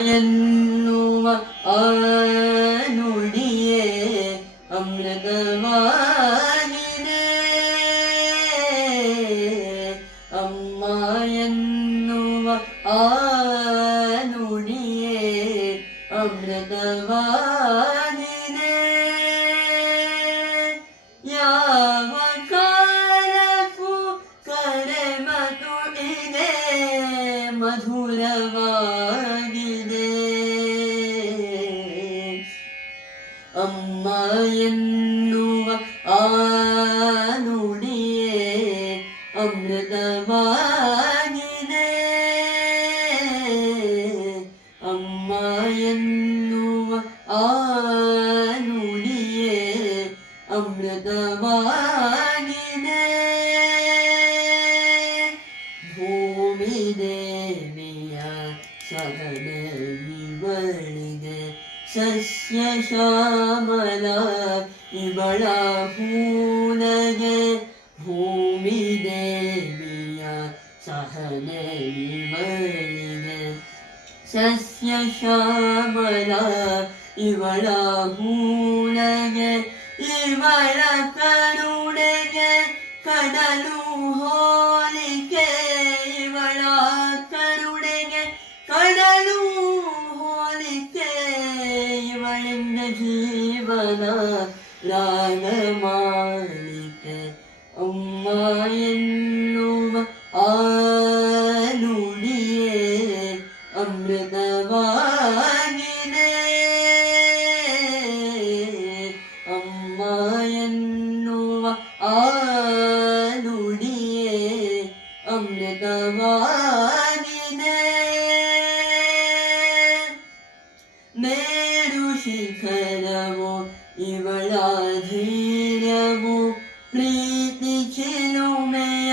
ಎನ್ನುವ ಆ ನುಡಿಯೇ ಅಮೃತವಾಗಿದೆ. ಅಮ್ಮ ಎನ್ನುವ ಆ ನುಡಿಯೇ ಅಮೃತವಾಗಿದೆ. ಯಾವ ಕಾಲಕ್ಕೂ ಕರೆ ಮತ್ತು ಇದೆ ಮಧುರವಾಗಿದೆ. ಅಮ್ಮ ಎನ್ನುವ ಆ ನುಡಿಯೇ ಅಮೃತವಾಗಿದೆ. ಅಮ್ಮ ಎನ್ನುವ ಆ ನುಡಿಯೇ ಅಮೃತವಾಗಿದೆ. ಭೂಮಿ ದೇವಿಯ ಸಹನೆ ಇವಳಿಗೆ, ಸಸ್ಯ ಶ್ಯಾಮಲ ಇವಳ ಹೂನಗೆ. ಭೂಮಿ ದೇವಿಯ ಸಹನೆ ಇವಳಿಗೆ, ಸಸ್ಯ ಶ್ಯಾಮಲ ಇವಳ ಹೂನಗೆ. ಇವಳ ಕರುಣೆಗೆ ಕಡಲು ಹೋಲಿಕೆ. ಇವಳ ಕರುಣೆಗೆ ಕಡಲು ಹೋಲಿಕೆ. ಇವಳೆನ್ನ ಜೀವನ ರಾಗಮಾಲಿಕೆ. ಅಮ್ಮ ಎನ್ನುವ ಆ ನುಡಿಯೇ ಅಮೃತವಾಗಿದೆ. ಅಮ್ಮ ಎನ್ನುವ ಆ ನುಡಿಯೇ ಅಮೃತವಾಗಿದೆ. ಮೇರು ಶಿಖರವು ಇವಳ ಧೈರ್ಯವು, ಪ್ರೀತಿ ಚಿಲುಮೆಯ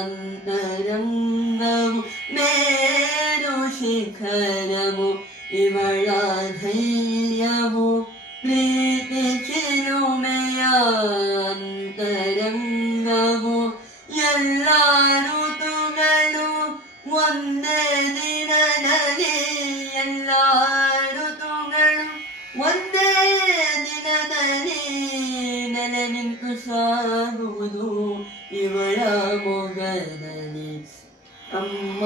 ಅಂತರಂಗವು. ಮೇರು ಶಿಖರವು ಇವಳ ಧೈರ್ಯವು, ಪ್ರೀತಿ ಚಿಲುಮೆಯ ಅಂತರಂಗವು. ಎಲ್ಲ ಋತುಗಳು ಒಂದೇ ದಿನದಲ್ಲಿ, ಎಲ್ಲ ಋತುಗಳು ಒಂದೇ ದಿನದಲ್ಲಿ ನೆಲೆ ನಿಂತು ಸಾಗುವುದು ಇವಳ ಮೊಗದಲ್ಲಿ. ಅಮ್ಮ